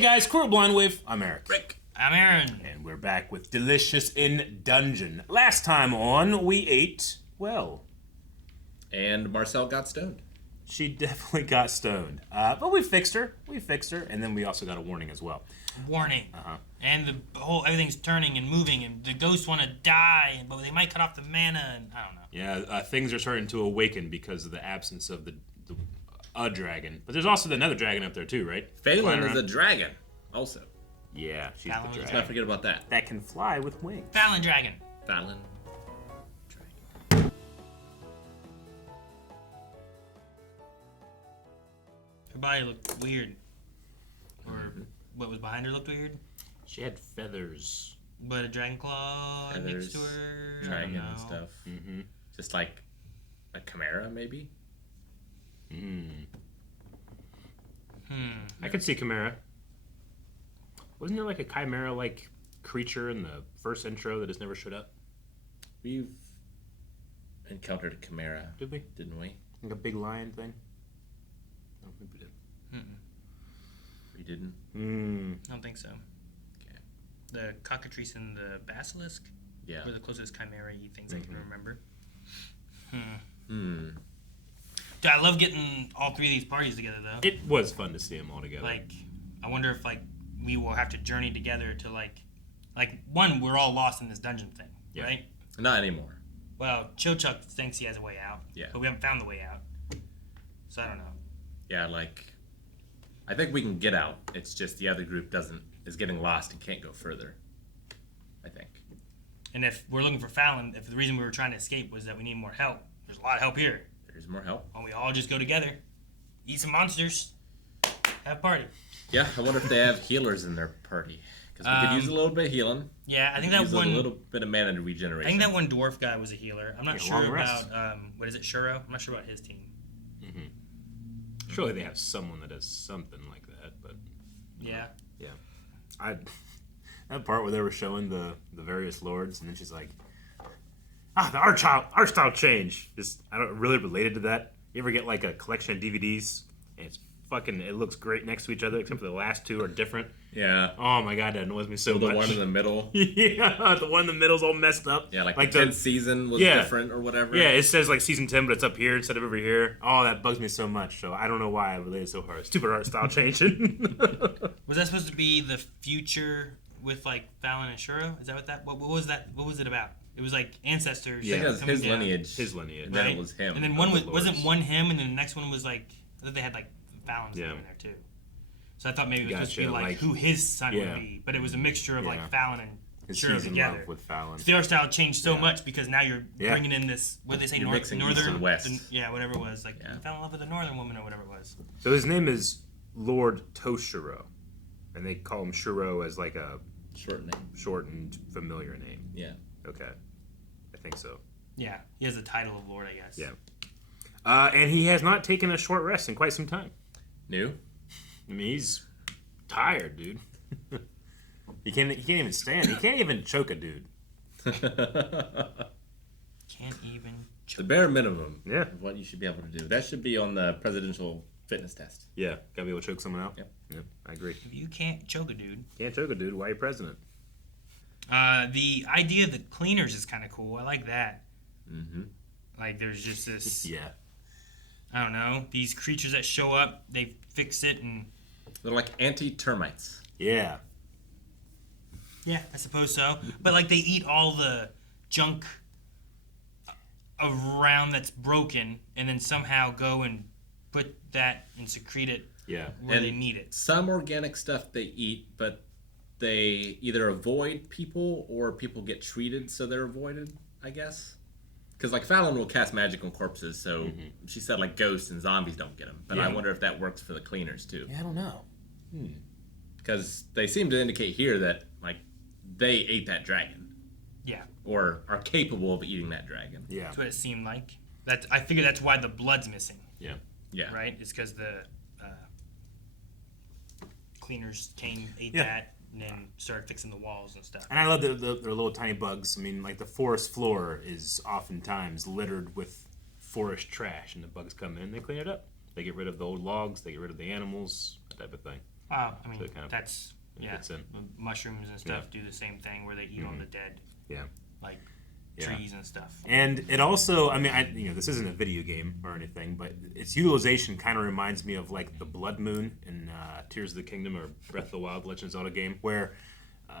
Hey guys, Crew Blind Wave. I'm Eric. Rick. I'm Aaron. And we're back with Delicious in Dungeon. Last time on, we ate, well... And Marcel got stoned. She definitely got stoned. But we fixed her. And then we also got a warning as well. Warning. And the whole everything's turning and moving, and the ghosts want to die, but they might cut off the mana, and I don't know. Yeah, things are starting to awaken because of the absence of a dragon. But there's also another dragon up there too, right? Falin is a dragon, also. Yeah, she's Falin the was Let's dragon. not forget about that. That can fly with wings. Falin Dragon. Falin. Her body looked weird. Or what was behind her looked weird. She had feathers. But a dragon claw next to Feathers, her. Dragon I don't and know. stuff. Mm-hmm. Just like a chimera, maybe? I could see Chimera. Wasn't there like a Chimera-like creature in the first intro that just never showed up? We've encountered a chimera, Did we? didn't we? Like a big lion thing? No, maybe we did. We didn't? I don't think so. Okay. The cockatrice and the basilisk Yeah. were the closest chimera-y things I can remember. Dude, I love getting all three of these parties together, though. It was fun to see them all together. Like, I wonder if, like, we will have to journey together to, like, one, we're all lost in this dungeon thing, Yeah. right? Not anymore. Well, Chochuck thinks he has a way out. Yeah. But we haven't found the way out. So I don't know. Yeah, like, I think we can get out. It's just the other group is getting lost and can't go further. I think. And if we're looking for Falin, if the reason we were trying to escape was that we need more help, there's a lot of help here. There's more help. Why don't we all just go together, eat some monsters, have a party? Yeah, I wonder if they have healers in their party. Because we could use a little bit of healing. Yeah, I think We that could use one. a little bit of mana to I regeneration. think that one dwarf guy was a healer. I'm not Yeah, sure long rest. about what is it, Shuro? I'm not sure about his team. Surely they have someone that does something like that, but Yeah. that part where they were showing the various lords, and then she's like, the art style change. Just I don't really related to that. You ever get like a collection of DVDs and it looks great next to each other, except for the last two are different. Yeah. Oh my god, that annoys me so The much. one in the middle. Yeah, the one in the middle's all messed up. Yeah, like the 10th season was different or whatever. Yeah, it says like season 10, but it's up here instead of over here. Oh, that bugs me so much. So I don't know why I related so hard. Stupid art style changing. Was that supposed to be the future with like Falin and Shuro? Is that what that? What was that? What was it about? It was like ancestors. I think it was coming his down. lineage. His lineage. And then Right. it was him. And then of one the wasn't lords. one him, and then the next one was like I thought they had like Falin's Yeah. name in there too. So I thought maybe it was supposed to be Gotcha, like like- who his son Yeah. would be, but it was a mixture of Yeah. like Falin and His Shuro season together. love with Falin. So the art style changed so Yeah. much because now you're Yeah. bringing in this. What did they say? You're mixing east northern and west. whatever it was. Like Yeah. you fell in love with a northern woman or whatever it was. So his name is Lord Toshiro, and they call him Shuro as like a Short name. shortened familiar name. Yeah. Okay, I think so. Yeah, he has the title of lord, I guess. Yeah. And he has not taken a short rest in quite some time. New? I mean, he's tired, dude. He can't even stand. He can't even choke a dude. Can't even. The bare minimum Yeah. of what you should be able to do. That should be on the presidential fitness test. Yeah, gotta be able to choke someone out. Yep. Yep, I agree. If you can't choke a dude. Can't choke a dude. Why are you president? The idea of the cleaners is kind of cool. I like that. Mm-hmm. Like, there's just this. Yeah. I don't know. These creatures that show up, they fix it, and They're like anti-termites. Yeah. yeah, I suppose so. But like, they eat all the junk around that's broken, and then somehow go and put that and secrete it Yeah. where And they need it. Some organic stuff they eat, but they either avoid people or people get treated so they're avoided, I guess. Because like Fallon will cast magic on corpses, so she said like ghosts and zombies don't get them. But Yeah. I wonder if that works for the cleaners too. Yeah, I don't know. Because they seem to indicate here that like they ate that dragon Yeah, or are capable of eating that dragon. Yeah. that's what it seemed like. I figure that's why the blood's missing, Yeah. Yeah. right? It's because the cleaners ate Yeah. that and then started fixing the walls and stuff. And I love their little tiny bugs. I mean, like the forest floor is oftentimes littered with forest trash, and the bugs come in and they clean it up. They get rid of the old logs, they get rid of the animals, that type of thing. I mean, So it kind of that's fits in. the mushrooms and stuff do the same thing where they eat on the dead, Yeah. like Yeah. trees and stuff. And it also, I mean, this isn't a video game or anything, but its utilization kind of reminds me of like the Blood Moon in Tears of the Kingdom or Breath of the Wild Legend of Zelda game, where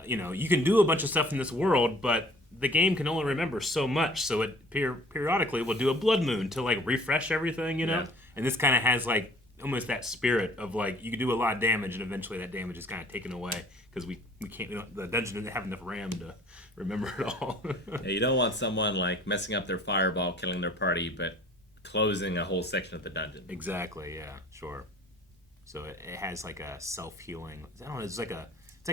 you can do a bunch of stuff in this world, but the game can only remember so much, so it periodically will do a Blood Moon to like refresh everything, Yeah. And this kind of has like almost that spirit of like you can do a lot of damage, and eventually that damage is kind of taken away because we can't. The dungeon doesn't have enough RAM to remember it all. Yeah, you don't want someone like messing up their fireball, killing their party, but closing a whole section of the dungeon. Exactly. Yeah. Sure. So it has like a self-healing. I don't know. It's like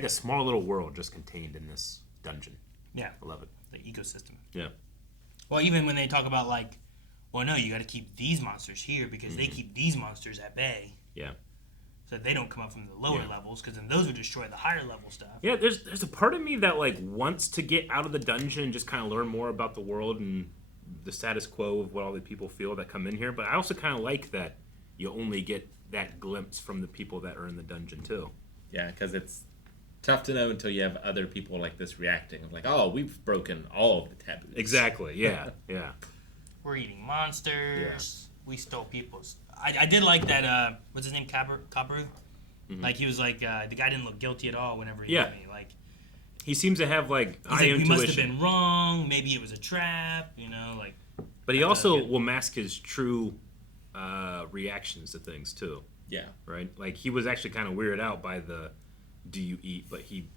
a small little world just contained in this dungeon. Yeah, I love it. the ecosystem. Yeah. Well, even when they talk about like, well, no, you got to keep these monsters here because they keep these monsters at bay. Yeah. So that they don't come up from the lower levels, because then those would destroy the higher level stuff. Yeah, there's a part of me that like wants to get out of the dungeon and just kind of learn more about the world and the status quo of what all the people feel that come in here. But I also kind of like that you only get that glimpse from the people that are in the dungeon too. Yeah, because it's tough to know until you have other people like this reacting. Like, oh, we've broken all of the taboos. Exactly. Yeah. Yeah. We're eating monsters. We stole people's. I did like that. What's his name? Kabru. Mm-hmm. Like he was like the guy didn't look guilty at all whenever he hit me. Like He seems to have like he's high like, intuition. we must have been wrong. Maybe it was a trap. Like. But he also will mask his true reactions to things too. Yeah. Right. Like he was actually kind of weirded out by the "Do you eat?" But he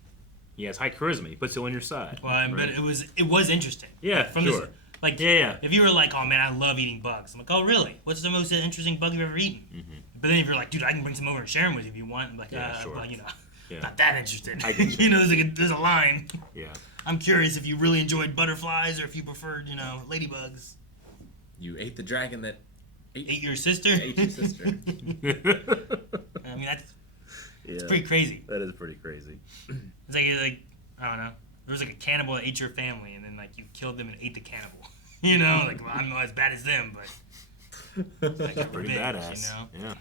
has high charisma. He puts it on your side. Well, right? but it was interesting. Yeah. From Sure. This, like Yeah. if you were like, oh man, I love eating bugs. I'm like, oh really? What's the most interesting bug you've ever eaten? Mm-hmm. But then if you're like, dude, I can bring some over and share them with you if you want. I'm like, sure. well, Yeah. not that interested. I get you. There's a line. Yeah. I'm curious if you really enjoyed butterflies or if you preferred, ladybugs. You ate the dragon that Ate your sister? ate your sister. I mean, it's pretty crazy. That is pretty crazy. It's like I don't know. There was like a cannibal that ate your family, and then like you killed them and ate the cannibal. Like well, I'm not as bad as them, but like a Pretty revenge, badass. Yeah.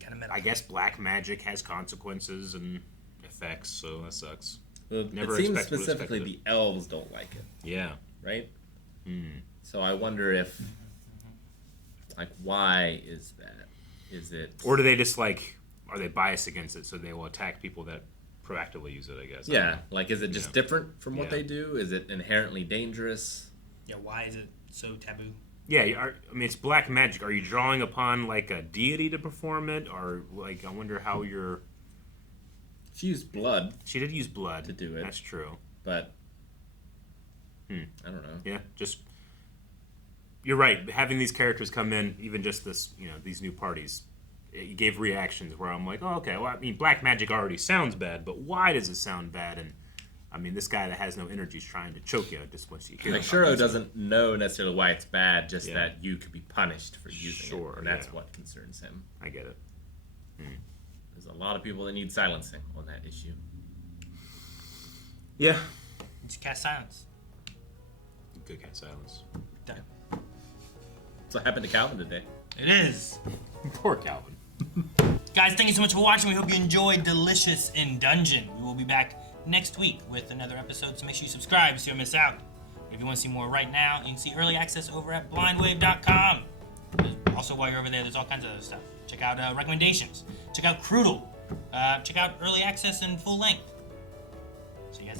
Kinda metal. I guess black magic has consequences and effects, so that sucks. Well, Never it seems expected- specifically expected the elves don't like it, Yeah. right? Mm. So I wonder if, like, why is that? Is it? Or do they just like? Are they biased against it, so they will attack people that proactively use it? I guess. I don't Yeah, know. like, is it just different from what Yeah. they do? Is it inherently dangerous? Yeah, why is it so taboo? Yeah. I mean, it's black magic. Are you drawing upon like a deity to perform it, or like? I wonder how you're. She used blood, She did use blood To do it. That's true. but Hmm. I don't know. Yeah, just you're right. Having these characters come in, even just this, these new parties, it gave reactions where I'm like, oh, okay. Well, I mean, black magic already sounds bad, but why does it sound bad? And I mean, this guy that has no energy is trying to choke you just once you hear. Like, about Shuro it. doesn't know necessarily why it's bad, just Yeah. that you could be punished for using Sure, it, and that's yeah. what concerns him. I get it. There's a lot of people that need silencing on that issue. Yeah. Just cast silence. Good cat silence. Done. So what happened to Calvin today? It is. Poor Calvin. Guys, thank you so much for watching. We hope you enjoyed Delicious in Dungeon. We will be back next week with another episode, so make sure you subscribe so you don't miss out. If you want to see more right now, you can see early access over at blindwave.com. Also, while you're over there, there's all kinds of other stuff. Check out recommendations. Check out Cruddle. Check out early access and full length.